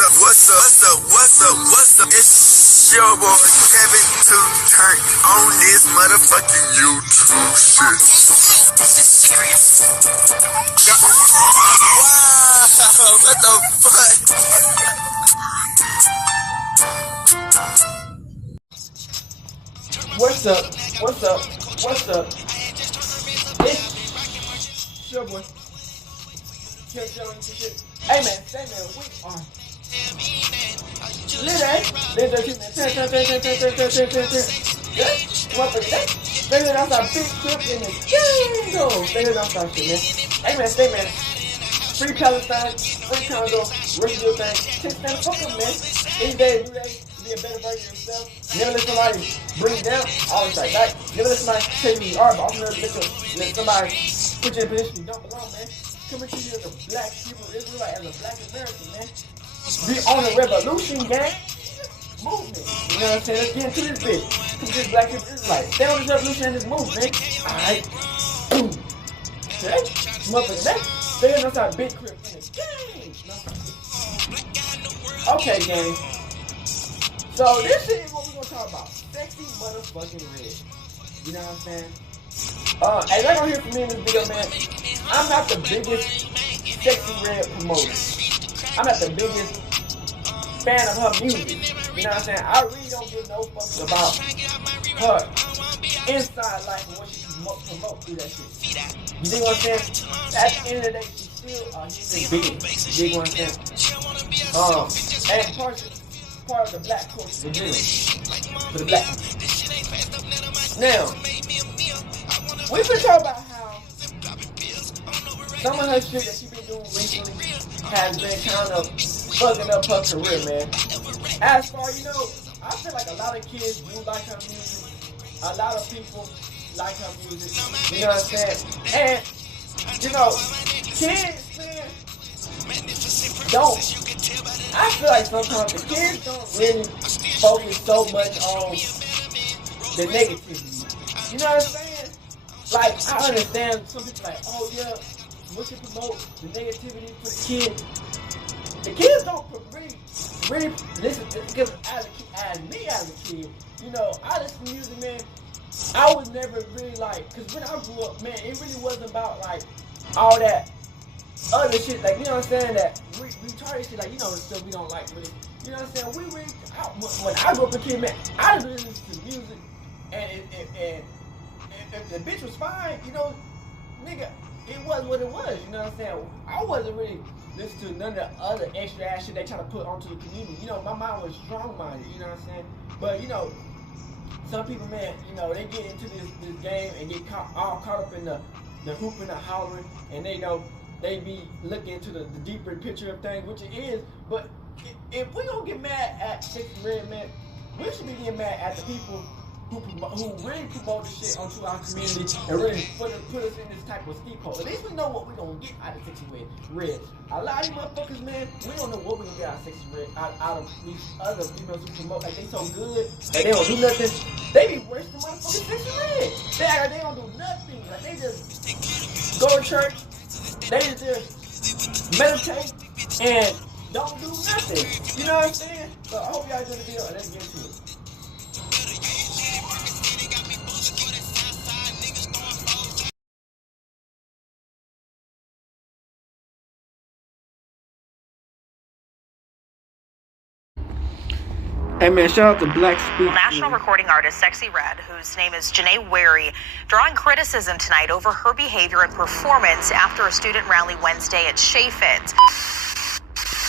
What's up? It's your boy Kevin to turn on this motherfucking YouTube shit. Wow, what the fuck? What's up? It's your boy. Hey man, we are lit, eh? What the heck? Figured out our big trip in the jungle. Figured out our shit, man. Hey man, stay man. Free Palestine, free Congo, rest of your thing. Take stand fuck them, man. Any day, do that. Be a better version of yourself. Never let somebody bring you down. Always like that. Never let somebody tell you you are, but also never let somebody put you in a position you don't belong, man. Coming to you as a black Hebrew Israelite, as a black American, man. Be on the revolution, gang. Movement. You know what I'm saying? Let's get into this bitch. Come to this black Hebrew Israelite. Stay on this revolution and this movement. Alright. Boom. Okay? Motherfucker, that. Stay on our big crib in the game. Okay, gang. So this shit is what we're gonna talk about. Sexy motherfucking red. You know what I'm saying? As I don't hear from me in this video, man, I'm not the biggest Sexyredd promoter. I'm not the biggest fan of her music. You know what I'm saying? I really don't give no fucks about her inside life and what she promote through that shit. You dig what I'm saying? At the end of the day, she's still a human being. You dig what I'm saying? And part of the black culture, the dream for the black. Now, we've been talking about how some of her shit that she been doing recently has been kind of fucking up her career, man. As far you know, I feel like a lot of kids do like her music. A lot of people like her music. You know what I'm saying? And, you know, kids, man, don't. I feel like sometimes the kids don't really focus so much on the negativity. You know what I'm saying? Like, I understand some people like, oh yeah, we should promote the negativity for the kids. The kids don't really listen to it, because as me as a kid, you know, I listen to music, man. I was never really like, because when I grew up, man, it really wasn't about like all that other shit, like, you know what I'm saying, that retarded shit, like, you know, the stuff we don't like really, you know what I'm saying, when I grew up a kid, man, I just really listened to music, and if the bitch was fine, you know, nigga, it was what it was, you know what I'm saying, I wasn't really listening to none of the other extra ass shit they try to put onto the community, you know, my mind was strong-minded, you know what I'm saying, but, you know, some people, man, you know, they get into this game and get all caught up in the hooping, the hollering, and they know, they be looking into the deeper picture of things, which it is. But if we don't get mad at Sexyredd, man, we should be getting mad at the people who really promote the shit onto our community and really put us in this type of steeple. At least we know what we're gonna get out of Sexyredd. A lot of these motherfuckers, man, we don't know what we're gonna get out of Sexyredd, out of these other females who promote like they so good and they don't do nothing. They be worse than motherfucking Sexyredd. They don't do nothing. Like they just go to church. They just meditate and don't do nothing. You know what I'm saying? So I hope y'all enjoy the video and let's get into it. Hey man, shout out to Black Speak. National recording artist Sexyredd, whose name is Janae Wary, drawing criticism tonight over her behavior and performance after a student rally Wednesday at Chaffetz.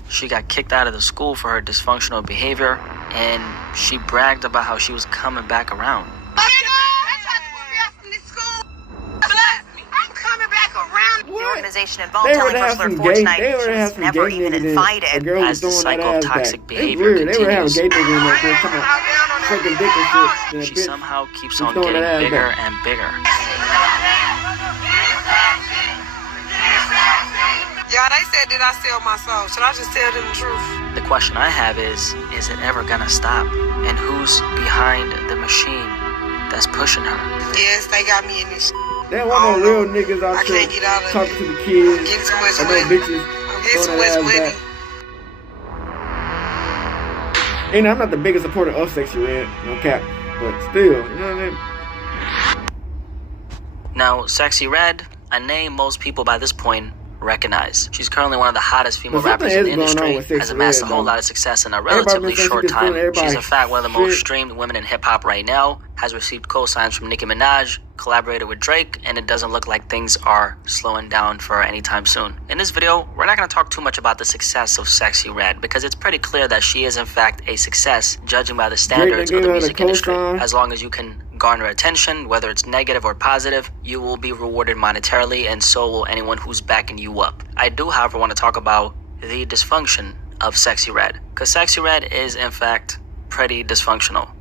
She got kicked out of the school for her dysfunctional behavior, and she bragged about how she was coming back around. The organization involved telling First Alert for tonight she was never even invited. As the psychotoxic behavior continues, she somehow keeps on getting bigger and bigger. Yeah, they said that I sell my soul. Should I just tell them the truth? The question I have is it ever gonna stop? And who's behind the machine that's pushing her? Yes, they got me in this. They don't want no real niggas out there talking to the kids. I'm getting too much and money. no bitches I'm getting too much money. And I'm not the biggest supporter of Sexyredd, no cap, but still, you know what I mean? Now, Sexyredd, a name most people by this point recognize. She's currently one of the hottest female rappers in the industry, has amassed a whole lot of success in a relatively short time. She's in fact one of the most streamed women in hip-hop right now, has received co-signs from Nicki Minaj, collaborated with Drake, and it doesn't look like things are slowing down for her anytime soon. In this video, we're not going to talk too much about the success of Sexyredd, because it's pretty clear that she is in fact a success, judging by the standards of the music industry. As long as you can garner attention, whether it's negative or positive, you will be rewarded monetarily, and so will anyone who's backing you up. I do, however, want to talk about the dysfunction of Sexyredd, because Sexyredd is in fact pretty dysfunctional.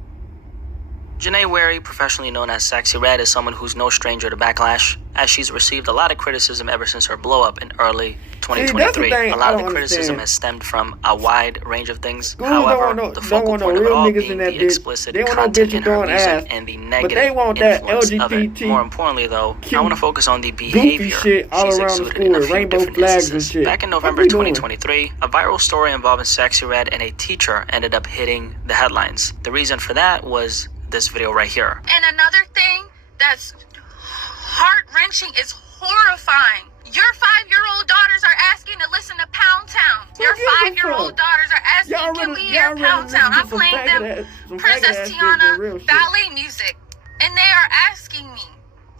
Janae Wary, professionally known as Sexyredd, is someone who's no stranger to backlash, as she's received a lot of criticism ever since her blow-up in early 2023. A lot of the criticism has stemmed from a wide range of things. However, the focal point of it all being the explicit content in her music and the negative influence of it. More importantly, though, I want to focus on the behavior she's exuded in a few different instances. Back in November 2023, a viral story involving Sexyredd and a teacher ended up hitting the headlines. The reason for that was this video right here. And another thing that's heart-wrenching is horrifying. Your 5-year-old daughters are asking to listen to Pound Town. Your 5-year-old daughters are asking, can we hear Pound Town? I'm playing them Princess Tiana ballet music. And they are asking me,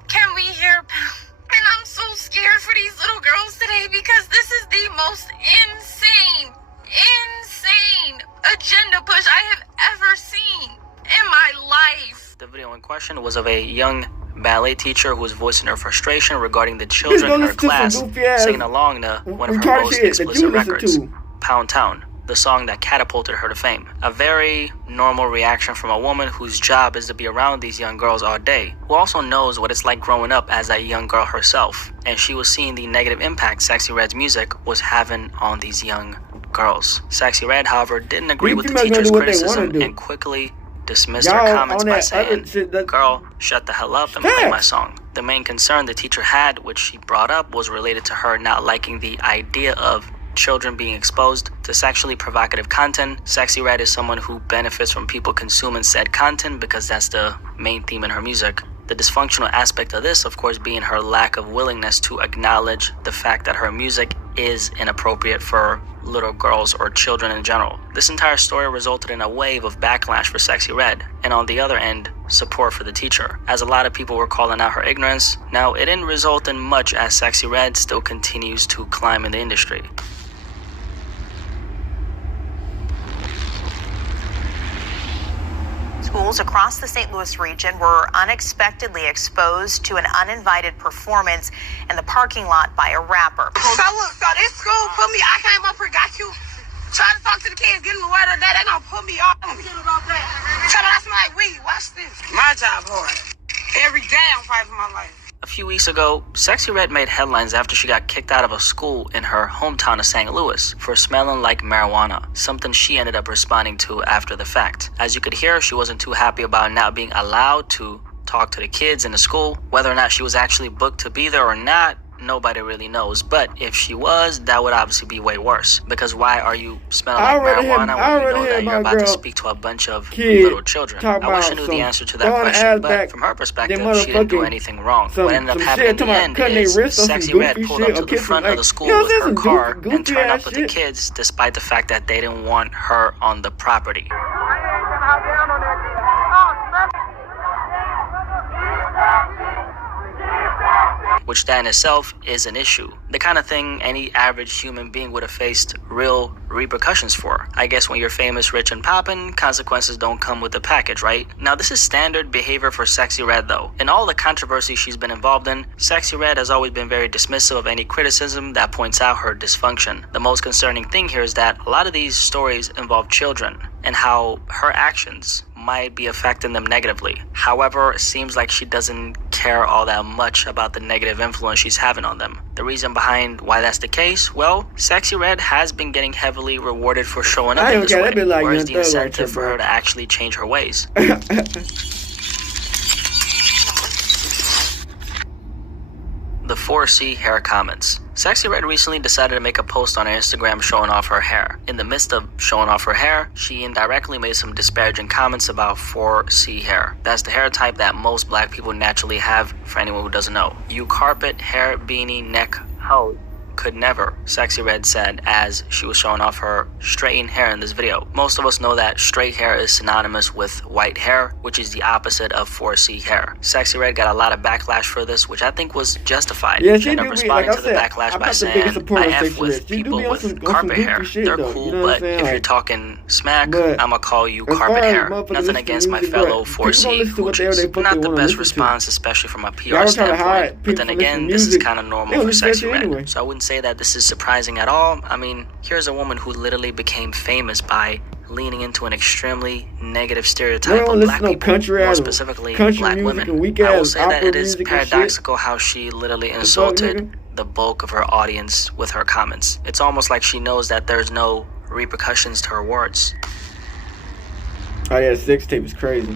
can we hear Pound? And I'm so scared for these little girls today, because this is the most insane agenda push I have ever seen in my life. The video in question was of a young ballet teacher who was voicing her frustration regarding the children in her class singing along to one of her most explicit records, Pound Town, the song that catapulted her to fame. A very normal reaction from a woman whose job is to be around these young girls all day, who also knows what it's like growing up as a young girl herself, and she was seeing the negative impact Sexyredd's music was having on these young girls. Sexyredd, however, didn't agree with the teacher's criticism and quickly dismissed her comments by saying, girl, shut the hell up and play my song. The main concern the teacher had, which she brought up, was related to her not liking the idea of children being exposed to sexually provocative content. Sexyredd is someone who benefits from people consuming said content because that's the main theme in her music. The dysfunctional aspect of this, of course, being her lack of willingness to acknowledge the fact that her music is inappropriate for little girls or children in general. This entire story resulted in a wave of backlash for Sexyredd, and on the other end, support for the teacher, as a lot of people were calling out her ignorance. Now, it didn't result in much, as Sexyredd still continues to climb in the industry. Schools across the St. Louis region were unexpectedly exposed to an uninvited performance in the parking lot by a rapper. So look, so this school put me, I came up here, got you, trying to talk to the kids, getting the word of that, they gonna put me on me. Tell me I smell like weed, watch this. My job hard. Every day I'm fighting for my life. A few weeks ago, Sexyredd made headlines after she got kicked out of a school in her hometown of St. Louis for smelling like marijuana, something she ended up responding to after the fact. As you could hear, she wasn't too happy about not being allowed to talk to the kids in the school. Whether or not she was actually booked to be there or not, nobody really knows. But if she was, that would obviously be way worse. Because why are you smelling like marijuana when you know that you're about to speak to a bunch of little children? I wish I knew the answer to that question, but from her perspective, she didn't do anything wrong. What ended up happening in the end is Sexyredd pulled up to the front of the school with her car and turned up with the kids, despite the fact that they didn't want her on the property. Which that in itself is an issue. The kind of thing any average human being would have faced real repercussions for. I guess when you're famous, rich, and poppin', consequences don't come with the package, right? Now, this is standard behavior for Sexyredd, though. In all the controversy she's been involved in, Sexyredd has always been very dismissive of any criticism that points out her dysfunction. The most concerning thing here is that a lot of these stories involve children and how her actions might be affecting them negatively. However, it seems like she doesn't care all that much about the negative influence she's having on them. The reason behind why that's the case, well, Sexyredd has been getting heavily rewarded for showing up in this way. Where's the incentive for her to actually change her ways? the 4C hair comments. Sexyredd recently decided to make a post on her Instagram showing off her hair. In the midst of showing off her hair, she indirectly made some disparaging comments about 4C hair. That's the hair type that most black people naturally have, for anyone who doesn't know. You carpet, hair, beanie, neck, hoe. Could never, Sexyredd said as she was showing off her straightened hair in this video. Most of us know that straight hair is synonymous with white hair, which is the opposite of 4C hair. Sexyredd got a lot of backlash for this, which I think was justified. Yeah, she ended up responding to the backlash by saying, I F with people with carpet hair. They're cool, but if you're talking smack, I'ma call you carpet hair. Nothing against my fellow 4C hoochies. Not the best response, especially from a PR standpoint, but then again, this is kind of normal for Sexyredd, so I wouldn't say that this is surprising at all. I mean, here's a woman who literally became famous by leaning into an extremely negative stereotype of black people, more specifically black women. I will say that it is paradoxical how she literally insulted the bulk of her audience with her comments. It's almost like she knows that there's no repercussions to her words. Oh yeah, sex tape is crazy.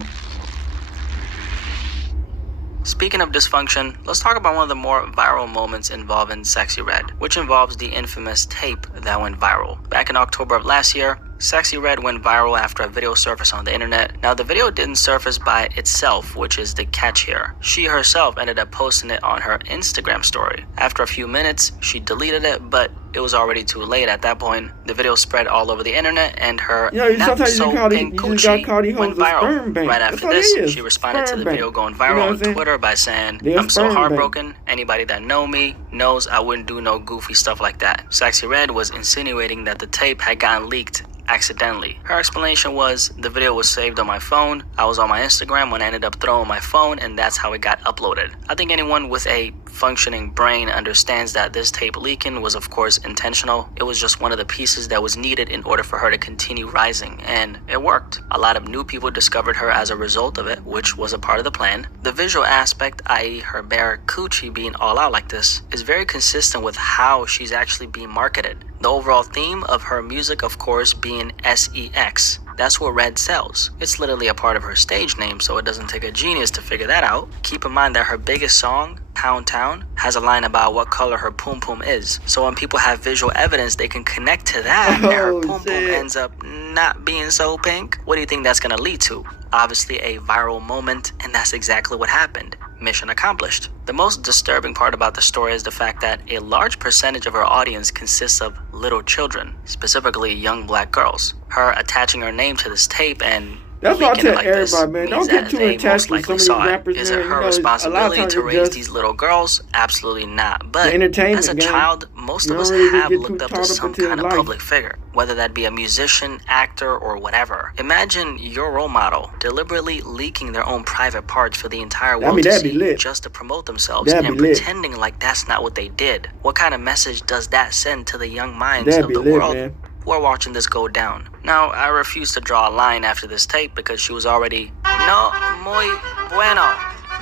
Speaking of dysfunction, let's talk about one of the more viral moments involving Sexyredd, which involves the infamous tape that went viral. Back in October of last year, Sexyredd went viral after a video surfaced on the internet. Now, the video didn't surface by itself, which is the catch here. She herself ended up posting it on her Instagram story. After a few minutes, she deleted it, but it was already too late at that point. The video spread all over the internet, and her not-so-pink coochie went viral. Right after this, she responded to the video going viral on Twitter by saying, I'm so heartbroken. Anybody that know me knows I wouldn't do no goofy stuff like that. Sexyredd was insinuating that the tape had gotten leaked accidentally. Her explanation was, the video was saved on my phone. I was on my Instagram when I ended up throwing my phone, and that's how it got uploaded. I think anyone with a functioning brain understands that this tape leaking was of course intentional. It was just one of the pieces that was needed in order for her to continue rising, and it worked. A lot of new people discovered her as a result of it, which was a part of the plan. The visual aspect, i.e. her bare coochie being all out like this, is very consistent with how she's actually being marketed. The overall theme of her music, of course, being SEX. That's what Redd sells. It's literally a part of her stage name, so it doesn't take a genius to figure that out. Keep in mind that her biggest song, Pound Town, has a line about what color her poom poom is. So when people have visual evidence, they can connect to that, and her poom poom ends up not being so pink. What do you think that's gonna lead to? Obviously a viral moment, and that's exactly what happened. Mission accomplished. The most disturbing part about the story is the fact that a large percentage of her audience consists of little children, specifically young black girls. Her attaching her name to this tape and that's why I tell everybody, man, don't get too attached to some of these rappers. Is it her responsibility to raise these little girls? Absolutely not. But as a child, most of us have looked up to some kind of public figure, whether that be a musician, actor, or whatever. Imagine your role model deliberately leaking their own private parts for the entire world to see, just to promote themselves, and pretending like that's not what they did. What kind of message does that send to the young minds of the world who are watching this go down? Now, I refuse to draw a line after this tape because she was already no muy bueno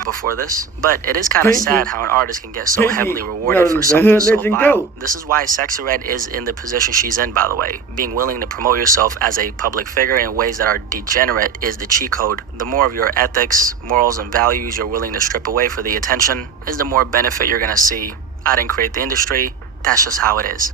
before this. But it is kind of sad how an artist can get so heavily rewarded for something so vile. This is why Sexyredd is in the position she's in, by the way. Being willing to promote yourself as a public figure in ways that are degenerate is the cheat code. The more of your ethics, morals, and values you're willing to strip away for the attention is the more benefit you're gonna see. I didn't create the industry. That's just how it is.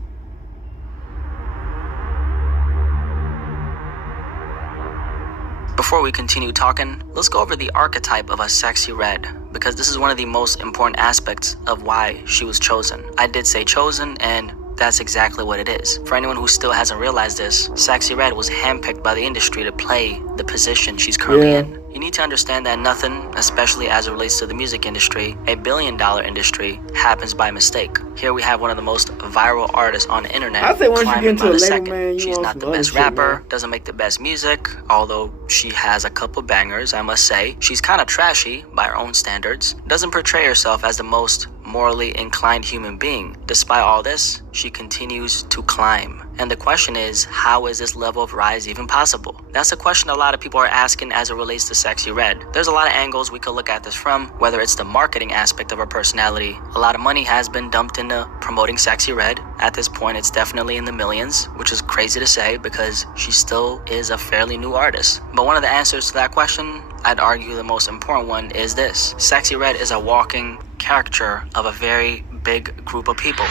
Before we continue talking, let's go over the archetype of a Sexyredd, because this is one of the most important aspects of why she was chosen. I did say chosen, and that's exactly what it is. For anyone who still hasn't realized this, Sexyredd was handpicked by the industry to play the position she's currently in. You need to understand that nothing, especially as it relates to the music industry, a billion-dollar industry, happens by mistake. Here we have one of the most viral artists on the internet. I say once you get into a label, man, she's not the best rapper, doesn't make the best music, although she has a couple bangers, I must say. She's kind of trashy by her own standards, doesn't portray herself as the most morally inclined human being. Despite all this, she continues to climb. And the question is, how is this level of rise even possible? That's a question a lot of people are asking as it relates to Sexyredd. There's a lot of angles we could look at this from, whether it's the marketing aspect of her personality. A lot of money has been dumped into promoting Sexyredd. At this point, it's definitely in the millions, which is crazy to say because she still is a fairly new artist. But one of the answers to that question, I'd argue the most important one, is this. Sexyredd is a walking caricature of a very big group of people.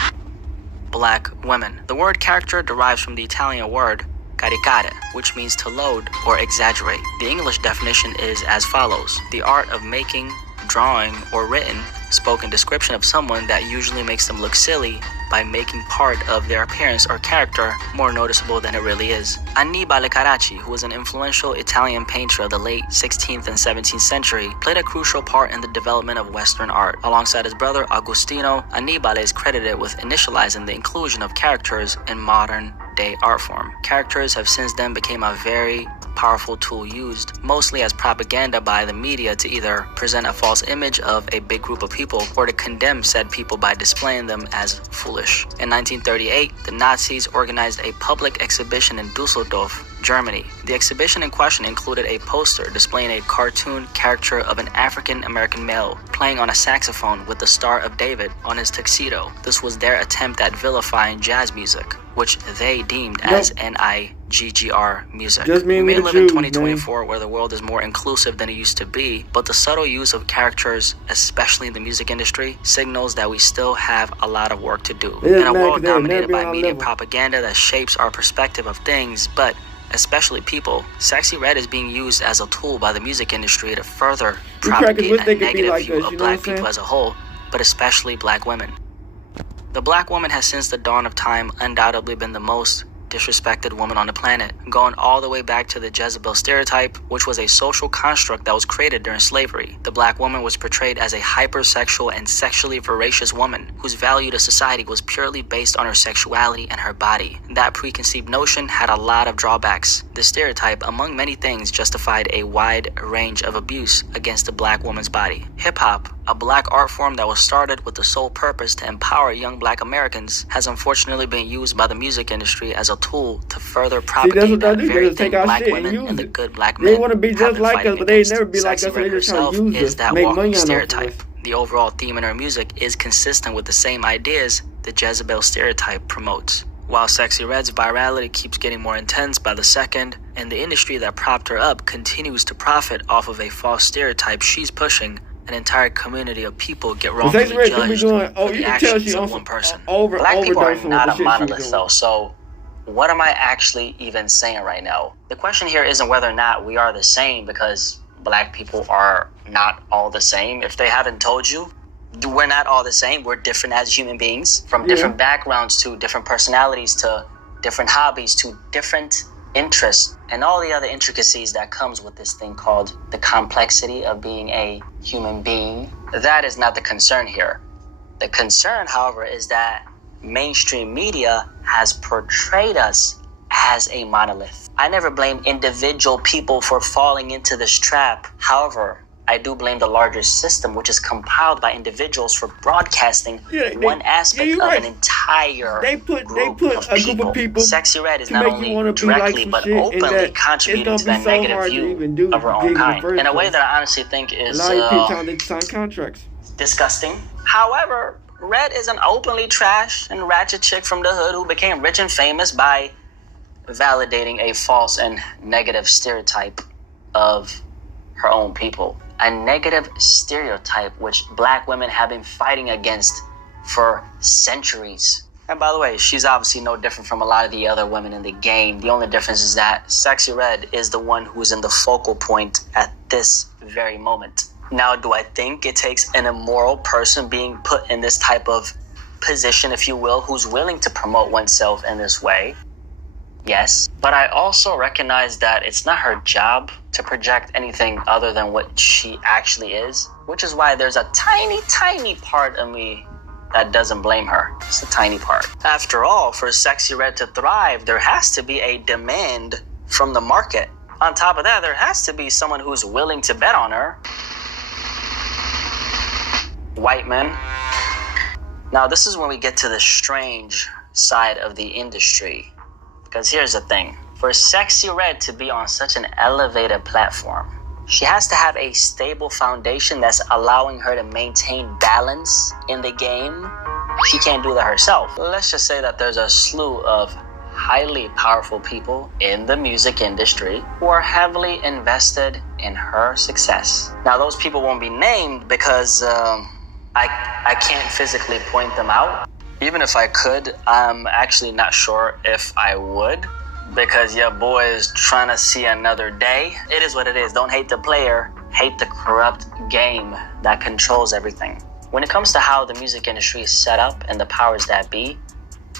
Black women. The word character derives from the Italian word caricare, which means to load or exaggerate. The English definition is as follows: the art of making, drawing, or written spoken description of someone that usually makes them look silly by making part of their appearance or character more noticeable than it really is. Annibale Carracci, who was an influential Italian painter of the late 16th and 17th century, played a crucial part in the development of Western art. Alongside his brother Agostino, Annibale is credited with initializing the inclusion of characters in modern-day art form. Characters have since then become a very powerful tool used mostly as propaganda by the media to either present a false image of a big group of people or to condemn said people by displaying them as foolish. In 1938, the Nazis organized a public exhibition in Dusseldorf, Germany. The exhibition in question included a poster displaying a cartoon character of an African-American male playing on a saxophone with the Star of David on his tuxedo. This was their attempt at vilifying jazz music, which they deemed as NIGGR music. We may live in 2024 where the world is more inclusive than it used to be, but the subtle use of characters, especially in the music industry, signals that we still have a lot of work to do. In a world dominated by media propaganda that shapes our perspective of things, but especially people, Sexyredd is being used as a tool by the music industry to further propagate a negative view of black people as a whole, but especially black women. The black woman has since the dawn of time undoubtedly been the most disrespected woman on the planet, going all the way back to the Jezebel stereotype, which was a social construct that was created during slavery. The black woman was portrayed as a hypersexual and sexually voracious woman whose value to society was purely based on her sexuality and her body. That preconceived notion had a lot of drawbacks. The stereotype, among many things, justified a wide range of abuse against the black woman's body. Hip-hop, a black art form that was started with the sole purpose to empower young black Americans, has unfortunately been used by the music industry as a tool to further propagate that very thing black women and the good black men they want to be just like us, but they never be like us, so they just try to use is us, that make walking money on stereotype. us. The overall theme in her music is consistent with the same ideas the Jezebel stereotype promotes. While Sexyredd's virality keeps getting more intense by the second, and the industry that propped her up continues to profit off of a false stereotype she's pushing, an entire community of people get wrongfully judged for the actions of one person. Black people are not a monolith though, so what am I actually even saying right now? The question here isn't whether or not we are the same, because black people are not all the same. If they haven't told you, we're not all the same. We're different as human beings, from different backgrounds to different personalities to different hobbies to different interests and all the other intricacies that comes with this thing called the complexity of being a human being. That is not the concern here. The concern, however, is that mainstream media has portrayed us as a monolith. I never blame individual people for falling into this trap. However, I do blame the larger system, which is compiled by individuals for broadcasting one aspect of an entire group of people. Sexyredd is not only directly but openly contributing to that negative view of her own kind in a way that I honestly think is disgusting. However, Red is an openly trash and ratchet chick from the hood who became rich and famous by validating a false and negative stereotype of her own people. A negative stereotype which black women have been fighting against for centuries. And by the way, she's obviously no different from a lot of the other women in the game. The only difference is that Sexyredd is the one who's in the focal point at this very moment. Now, do I think it takes an immoral person being put in this type of position, if you will, who's willing to promote oneself in this way? Yes. But I also recognize that it's not her job to project anything other than what she actually is, which is why there's a tiny, tiny part of me that doesn't blame her. It's a tiny part. After all, for Sexyredd to thrive, there has to be a demand from the market. On top of that, there has to be someone who's willing to bet on her. White men. Now, this is when we get to the strange side of the industry. Because here's the thing. For Sexyredd to be on such an elevated platform, she has to have a stable foundation that's allowing her to maintain balance in the game. She can't do that herself. Let's just say that there's a slew of highly powerful people in the music industry who are heavily invested in her success. Now, those people won't be named because I I can't physically point them out. Even if I could, I'm actually not sure if I would, because your boy is trying to see another day. It is what it is. Don't hate the player, hate the corrupt game that controls everything. When it comes to how the music industry is set up and the powers that be,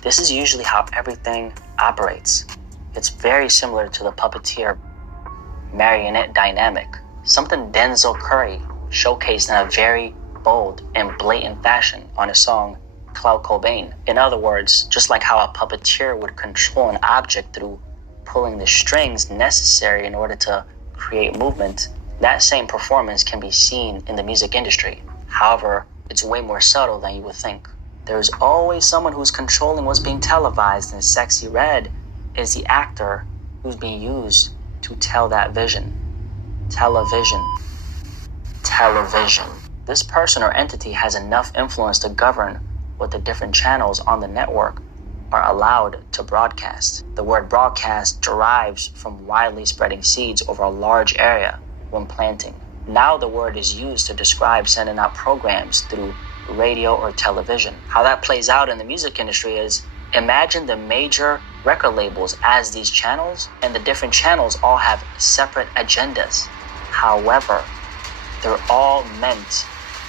this is usually how everything operates. It's very similar to the puppeteer marionette dynamic, something Denzel Curry showcased in a very bold and blatant fashion on his song Clout Cobain. In other words, just like how a puppeteer would control an object through pulling the strings necessary in order to create movement, that same performance can be seen in the music industry. However, it's way more subtle than you would think. There's always someone who's controlling what's being televised, and Sexyredd is the actor who's being used to tell that vision. Television. This person or entity has enough influence to govern what the different channels on the network are allowed to broadcast. The word broadcast derives from widely spreading seeds over a large area when planting. Now the word is used to describe sending out programs through radio or television. How that plays out in the music industry is, imagine the major record labels as these channels, and the different channels all have separate agendas. However, they're all meant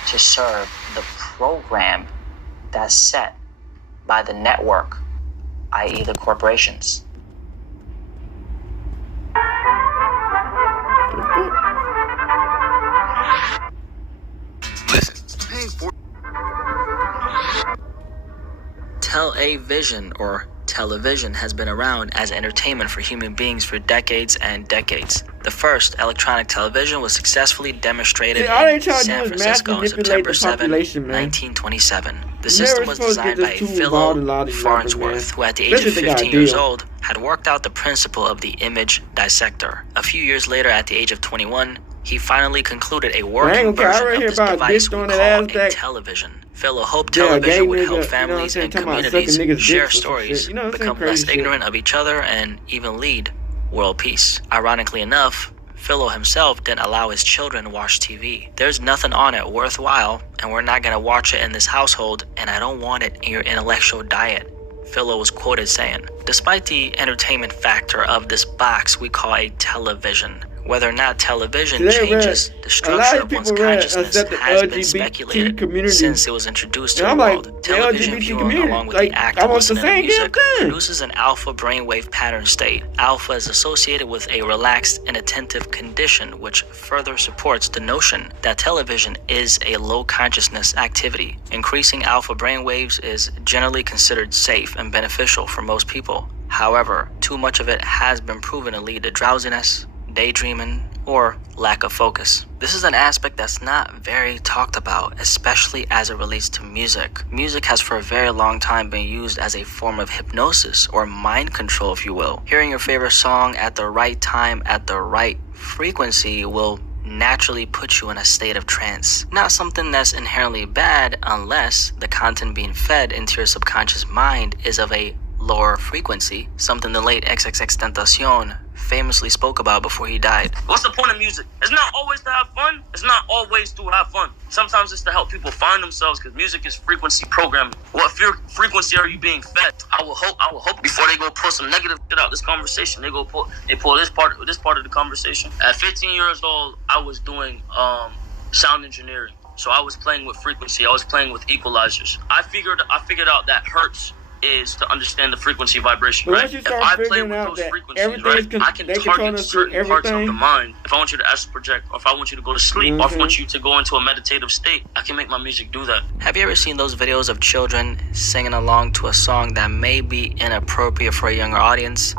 to serve the program that's set by the network, i.e. the corporations. Television or television has been around as entertainment for human beings for decades and decades. The first electronic television was successfly demonstrated in San Francisco on September 7, 1927. The system was designed by Philo Farnsworth, who at the age of 15 years old had worked out the principle of the image dissector. A few years later, at the age of 21, he finally concluded a working version of this device we call a television. Philo hoped television would help families and communities share stories, become less ignorant of each other, and even lead world peace. Ironically enough, Philo himself didn't allow his children to watch TV. There's nothing on it worthwhile, and we're not going to watch it in this household, and I don't want it in your intellectual diet, Philo was quoted saying. Despite the entertainment factor of this box we call a television, whether or not television changes the structure of one's consciousness has been speculated since it was introduced to the world. Television viewing, along with the act of listening to music, produces an alpha brainwave pattern state. Alpha is associated with a relaxed and attentive condition, which further supports the notion that television is a low consciousness activity. Increasing alpha brainwaves is generally considered safe and beneficial for most people. However, too much of it has been proven to lead to drowsiness, daydreaming, or lack of focus. This is an aspect that's not very talked about, especially as it relates to music. Music has for a very long time been used as a form of hypnosis or mind control, if you will. Hearing your favorite song at the right time, at the right frequency will naturally put you in a state of trance. Not something that's inherently bad unless the content being fed into your subconscious mind is of a lower frequency, something the late XXXTentacion famously spoke about before he died. What's the point of music? It's not always to have fun. It's not always to have fun. Sometimes it's to help people find themselves, because music is frequency programming. What frequency are you being fed? I will hope before they go pull some negative shit out this conversation, they pull this part of the conversation. At 15 years old, I was doing sound engineering. So I was playing with frequency. I was playing with equalizers. I figured out that hertz is to understand the frequency vibration, right? If I play with those frequencies, right, I can target certain parts of the mind. If I want you to astral project, or if I want you to go to sleep, or if I want you to go into a meditative state, I can make my music do that. Have you ever seen those videos of children singing along to a song that may be inappropriate for a younger audience?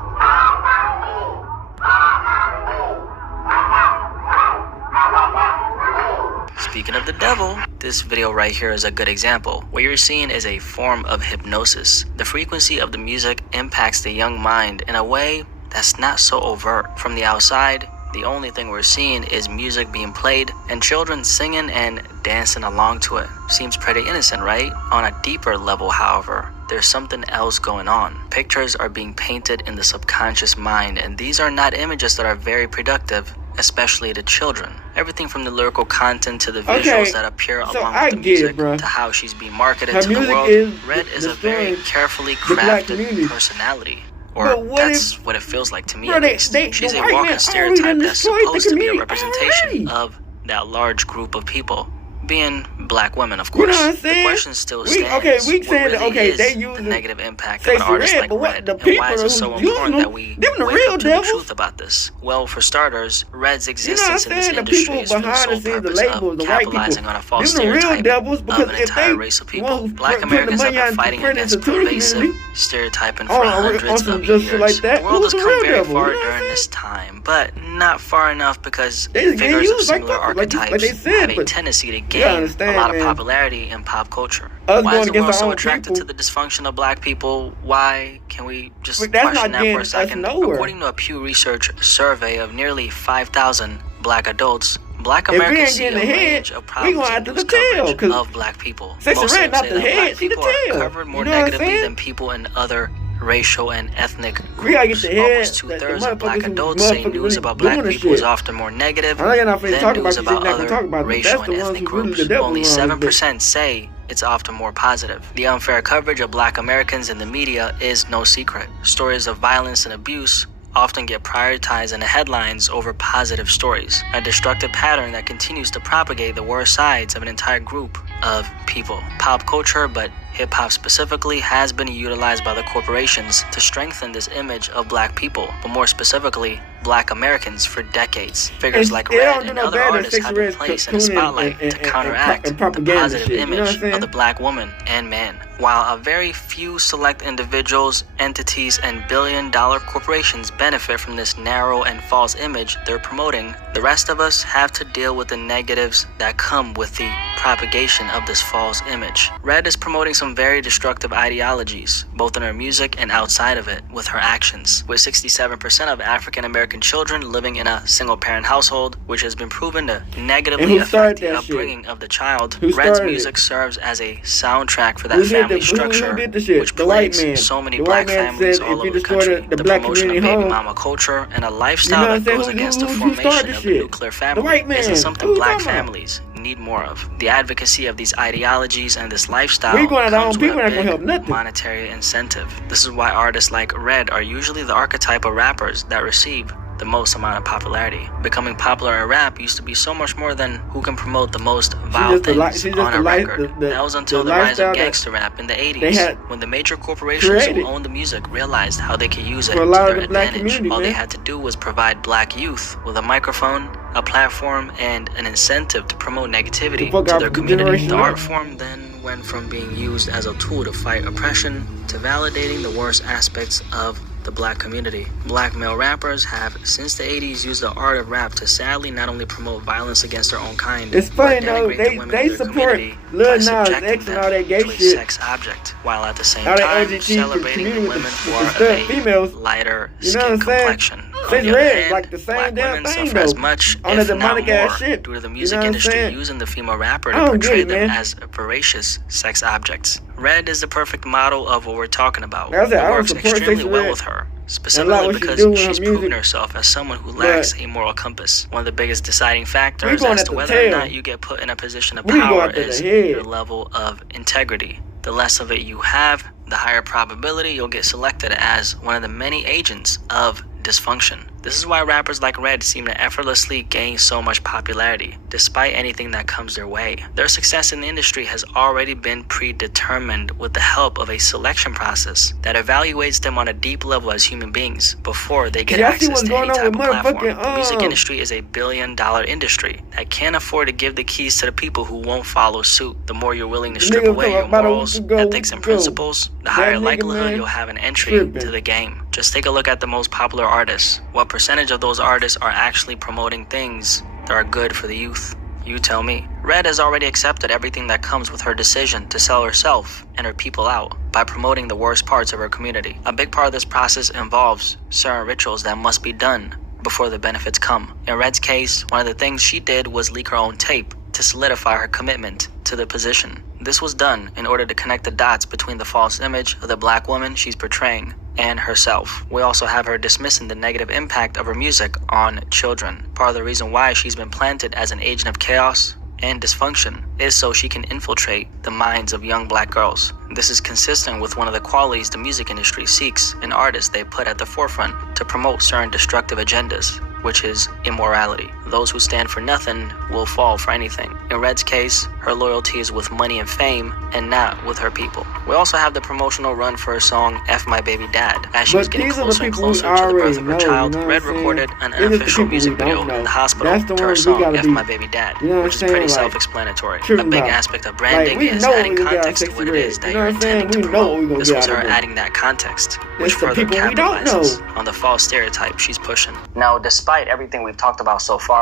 Speaking of the devil, this video right here is a good example. What you're seeing is a form of hypnosis. The frequency of the music impacts the young mind in a way that's not so overt. From the outside, the only thing we're seeing is music being played and children singing and dancing along to it. Seems pretty innocent, right? On a deeper level, however, there's something else going on. Pictures are being painted in the subconscious mind, and these are not images that are very productive especially to children. Everything from the lyrical content to the visuals that appear along with the music to how she's being marketed to the world. Red is a very carefully crafted personality. Or that's what it feels like to me, at least. She's a walking stereotype that's supposed to be a representation of that large group of people. Being black women, of course. The question still stands. What really is the negative impact of an artist like Red, and why is it so important that we wake up to the truth about this? Well, for starters, Red's existence in this industry is for the sole purpose of capitalizing on a false stereotype of an entire race of people. Black Americans have been fighting against pervasive stereotyping for hundreds of years. The world has come very far during this time, but not far enough because figures of similar archetypes have a tendency to gain a lot of popularity in pop culture. Why is the world so attracted to the dysfunctional black people? Why? Can we just question that for a second? According to a Pew Research survey of nearly 5,000 black adults, Black Americans see a range of problems in news coverage of black people. Most of them say that black people are covered more negatively than people in other racial and ethnic groups. Almost 2/3 of black adults say news about black people is often more negative than news about other racial and ethnic groups. Only 7% say it's often more positive. The unfair coverage of black Americans in the media is no secret. Stories of violence and abuse often get prioritized in the headlines over positive stories, a destructive pattern that continues to propagate the worst sides of an entire group of people. Pop culture, but hip-hop specifically, has been utilized by the corporations to strengthen this image of black people, but more specifically, black Americans, for decades. Figures like Red and other artists have been placed in the spotlight to counteract the positive image of the black woman and man. While a very few select individuals, entities, and billion-dollar corporations benefit from this narrow and false image they're promoting, the rest of us have to deal with the negatives that come with the propagation of this false image. Red is promoting some very destructive ideologies, both in her music and outside of it, with her actions. With 67% of African American children living in a single-parent household, which has been proven to negatively affect the upbringing of the child, Red's music serves as a soundtrack for that family structure, which plagues so many black families all over the country. The promotion of baby mama culture and a lifestyle that goes against the formation of the nuclear family isn't something black families need more of. The advocacy of these ideologies and this lifestyle comes with a big monetary incentive. This is why artists like Red are usually the archetype of rappers that receive the most amount of popularity. Becoming popular in rap used to be so much more than who can promote the most vile things on a record. That was until the rise of gangster rap in the 80s, when the major corporations who owned the music realized how they could use it to their advantage. All they had to do was provide black youth with a microphone, a platform, and an incentive to promote negativity to their community. The art form then went from being used as a tool to fight oppression to validating the worst aspects of the black community. Black male rappers have, since the 80s, used the art of rap to sadly not only promote violence against their own kind, it's funny though, they support Lil Nas X and all that gay shit, sex object, while at the same time celebrating the women who are of a lighter skin complexion. On the other hand, like the same black women suffer as much, if not more, due to the music industry using the female rapper to portray them as voracious sex objects. Red is the perfect model of what we're talking about. It works extremely well with her, specifically because she's proven herself as someone who lacks a moral compass. One of the biggest deciding factors as to whether or not you get put in a position of power is your level of integrity. The less of it you have, the higher probability you'll get selected as one of the many agents of dysfunction. This is why rappers like Red seem to effortlessly gain so much popularity, despite anything that comes their way. Their success in the industry has already been predetermined with the help of a selection process that evaluates them on a deep level as human beings before they get access to any type of platform. The music industry is a billion-dollar industry that can't afford to give the keys to the people who won't follow suit. The more you're willing to strip away your morals, ethics, and principles, the higher likelihood you'll have an entry to the game. Just take a look at the most popular artists. What percentage of those artists are actually promoting things that are good for the youth? You tell me. Red has already accepted everything that comes with her decision to sell herself and her people out by promoting the worst parts of her community. A big part of this process involves certain rituals that must be done before the benefits come. In Red's case, one of the things she did was leak her own tape to solidify her commitment to the position. This was done in order to connect the dots between the false image of the black woman she's portraying and herself. We also have her dismissing the negative impact of her music on children. Part of the reason why she's been planted as an agent of chaos and dysfunction is so she can infiltrate the minds of young black girls. This is consistent with one of the qualities the music industry seeks in artists they put at the forefront to promote certain destructive agendas, which is immorality. Those who stand for nothing will fall for anything. In Redd's case, her loyalty is with money and fame and not with her people. We also have the promotional run for her song F My Baby Dad. As she was getting closer and closer to the birth of her child, Redd recorded an unofficial music video in the hospital to her song F My Baby Dad, which is pretty self-explanatory. A big aspect of branding is adding context to what it is that you're intending to promote. This was her adding that context, which further capitalizes on the false stereotype she's pushing. Now, despite everything we've talked about so far,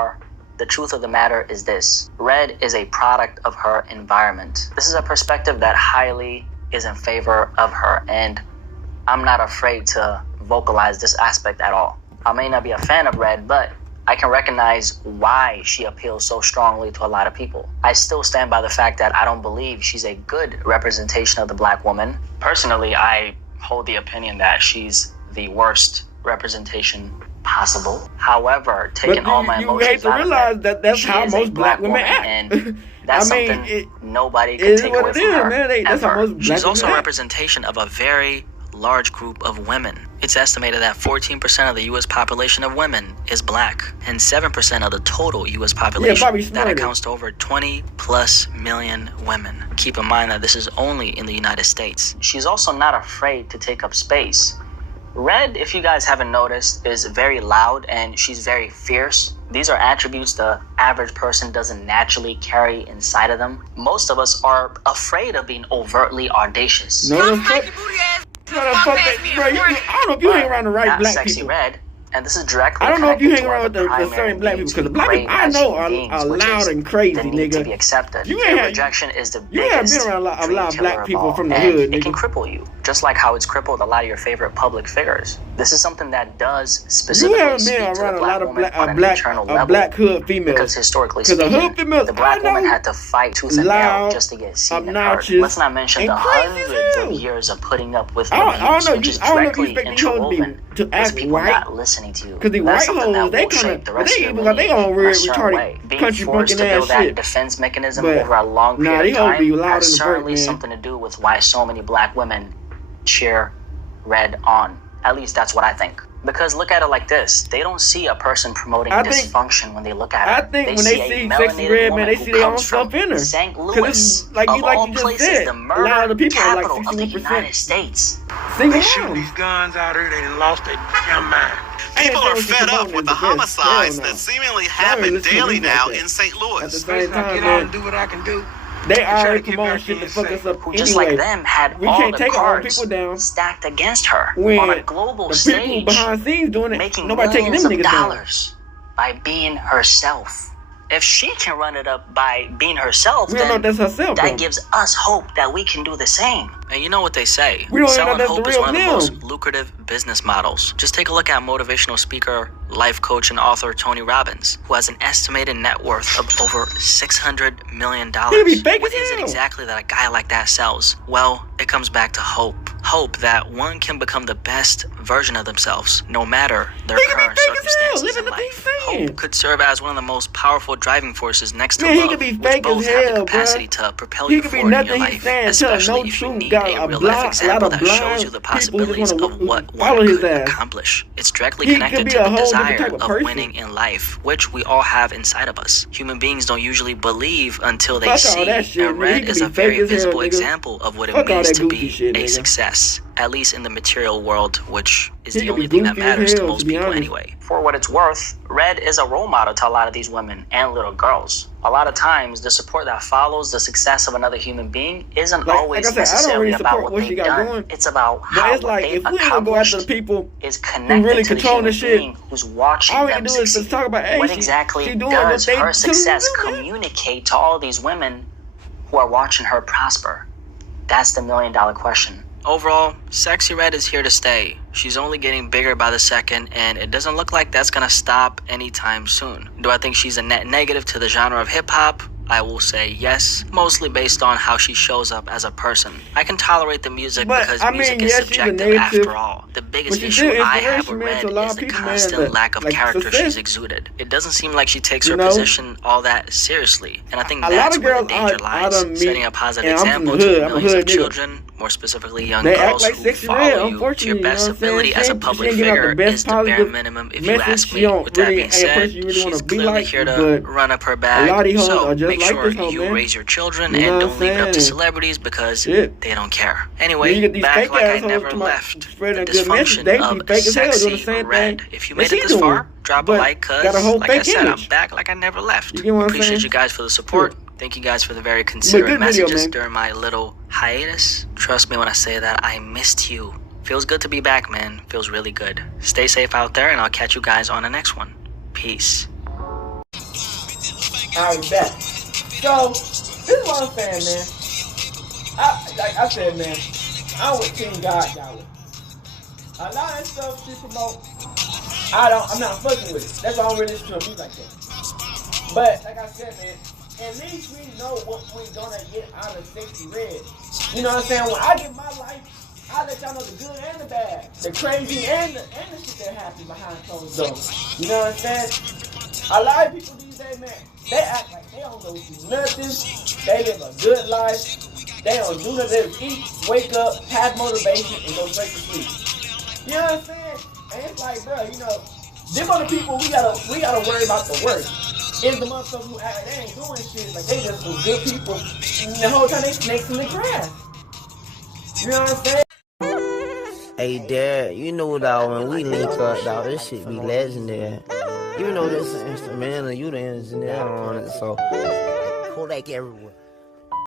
the truth of the matter is this: Redd is a product of her environment. This is a perspective that highly is in favor of her, and I'm not afraid to vocalize this aspect at all. I may not be a fan of Redd, but I can recognize why she appeals so strongly to a lot of people. I still stand by the fact that I don't believe she's a good representation of the black woman. Personally, I hold the opinion that she's the worst representation possible. However, taking all my emotions out of it, that's she how is most a black women woman, act. and that's something nobody can take away from her. That's how most She's black also a women act. representation of a very large group of women. It's estimated that 14% of the U.S. population of women is black, and 7% of the total U.S. population. That accounts to over 20 plus million women. Keep in mind that this is only in the United States. She's also not afraid to take up space. Redd, if you guys haven't noticed, is very loud and she's very fierce. These are attributes the average person doesn't naturally carry inside of them. Most of us are afraid of being overtly audacious. I don't know if you hang around the right black people. Sexyredd, and this is directly I don't know if you hang connected around to with the certain black people, because the black people I know are loud and crazy, the need nigga. to be accepted. You ain't rejection is the you ain't biggest been around a lot of dream black killer people of from the all, hood, and it nigga. can cripple you, just like how it's crippled a lot of your favorite public figures. This is something that does specifically You haven't speak been to around the a lot black of woman on an internal level, black hood females. because historically Because the speaking, hood females, the black I know, woman had to fight tooth and loud, nail just to get seen and heard. obnoxious, Let's not mention and the crazy as hundreds hell. of years of putting up with I abuse, don't know. which is I don't know if you directly expect these hoes interwoven to with act people white. not listening to you. Because the That's white something that hoes, they will shape the rest of your even got their own lineage in a weird, certain retarded, way. Being country forced bumping to build ass that shit. defense mechanism But, over a long period these of hoes be time loud has in the burp, certainly man. something to do with why so many black women cheer Redd on. At least that's what I think. Because look at it like this: they don't see a person promoting dysfunction when they look at her. I think when they see Sexyredd, man, they see their own stuff in her. St. Because Louis, it's like of you all just places, said, the a lot of murder the people are like capital of the 61%. United States. Single They shoot moms. these guns out here, they done lost their damn mind. People are fed up with the homicides Hell no. that seemingly Y'all happen ain't listening to daily me like now that. in St. At Louis. the Let's same not time, get out and man, do what I can do. they try to already keep promoting everything shit to fuck us up Who anyway. just like them had We all can't the take our own cards people down. stacked against her When on a global the stage, people behind scenes doing it, making nobody taking millions them of niggas down. dollars by being herself. If she can run it up by being herself, We don't know then if that's herself, that though. gives us hope that we can do the same. And you know what they say, We don't even know selling that's the hope is real one of the them. most lucrative business models. Just take a look at motivational speaker, life coach, and author Tony Robbins, who has an estimated net worth of over $600 million. He be fake What as is it hell. exactly that a guy like that sells? Well, it comes back to hope. Hope that one can become the best version of themselves, no matter their He can be current fake as hell, circumstances living in the life. big thing. Hope could serve as one of the most powerful driving forces next to Man, he love, could be which fake as both have the hell, capacity bruh. to propel He you could be forward in your nothing he's life, saying, telling especially no if you truth. need Got a a real-life lot example of that shows blind you the people just possibilities wanna of what follow one his could ass. accomplish. It's directly He connected could be to a the whole different desire type of of person. winning in life, which we all have inside of us. Human beings don't usually believe until they Fuck all see, that shit, and nigga. He Redd could is be a very fake as hell, visible nigga. example of what it Fuck all means that to goofy be shit, a nigga. success, at least in the material world, which is He the could only be thing that goofy as matters to hell, most to be people honest. anyway. For what it's worth, Redd is a role model to a lot of these women and little girls. A lot of times, the support that follows the success of another human being isn't always like I said, I don't necessarily really about support what what she they've got done. going. It's about But how it's what like, they've if we ain't gonna go after the accomplished people is who connected really to the control human the shit, being who's watching all we them can do is succeed. talk about, hey, What she exactly doing does what they her success do, man. communicate to all these women who are watching her prosper? That's the million-dollar question. Overall, Sexyredd is here to stay. She's only getting bigger by the second, and it doesn't look like that's gonna stop anytime soon. Do I think she's a net negative to the genre of hip-hop? I will say yes, mostly based on how she shows up as a person. I can tolerate the music because music is subjective after all. The biggest issue I have with Red is the constant lack of character she's exuded. It doesn't seem like she takes her position all that seriously, and I think that's where the danger lies. Setting a positive example to millions of children, more specifically young girls who follow you to your best ability as a public figure is the bare minimum if you ask me. With that being said, she's clearly here to run up her bag, so make sure you raise your children and don't leave it up to celebrities because they don't care. Anyway, back like I never left. The dysfunction of Sexyredd. If you made it this far, drop a like, cause like I said, I'm back like I never left. Appreciate you guys for the support. Thank you guys for the very considerate messages during my little hiatus. Trust me when I say that I missed you. Feels good to be back, man. Feels really good. Stay safe out there, and I'll catch you guys on the next one. Peace. Alright, back. So, this is what I'm saying, man. Like I said, man, I'm with Team God, y'all. A lot of that stuff she promote, I'm not fucking with it. That's why I don't really listen to music like that. But, like I said, man, at least we know what we're gonna get out of Sexyredd. You know what I'm saying? When I get my life, I'll let y'all know the good and the bad, the crazy and the shit that happens behind closed doors. You know what I'm saying? A lot of people these days, man, they act like they don't go through nothing. They live a good life. They don't do nothing. They eat, wake up, have motivation, and go straight to sleep. You know what I'm saying? And it's like, bro, you know, them other people, we gotta worry about the worst. It's the motherfuckers who act, they ain't doing shit, like they just some good people. And the whole time they snakes in the grass. You know what I'm saying? Hey, Dad, you know, dog, when we link up, dog, this shit be legendary. Even though this is instrumental, you the engineer on it, so Kodak everywhere.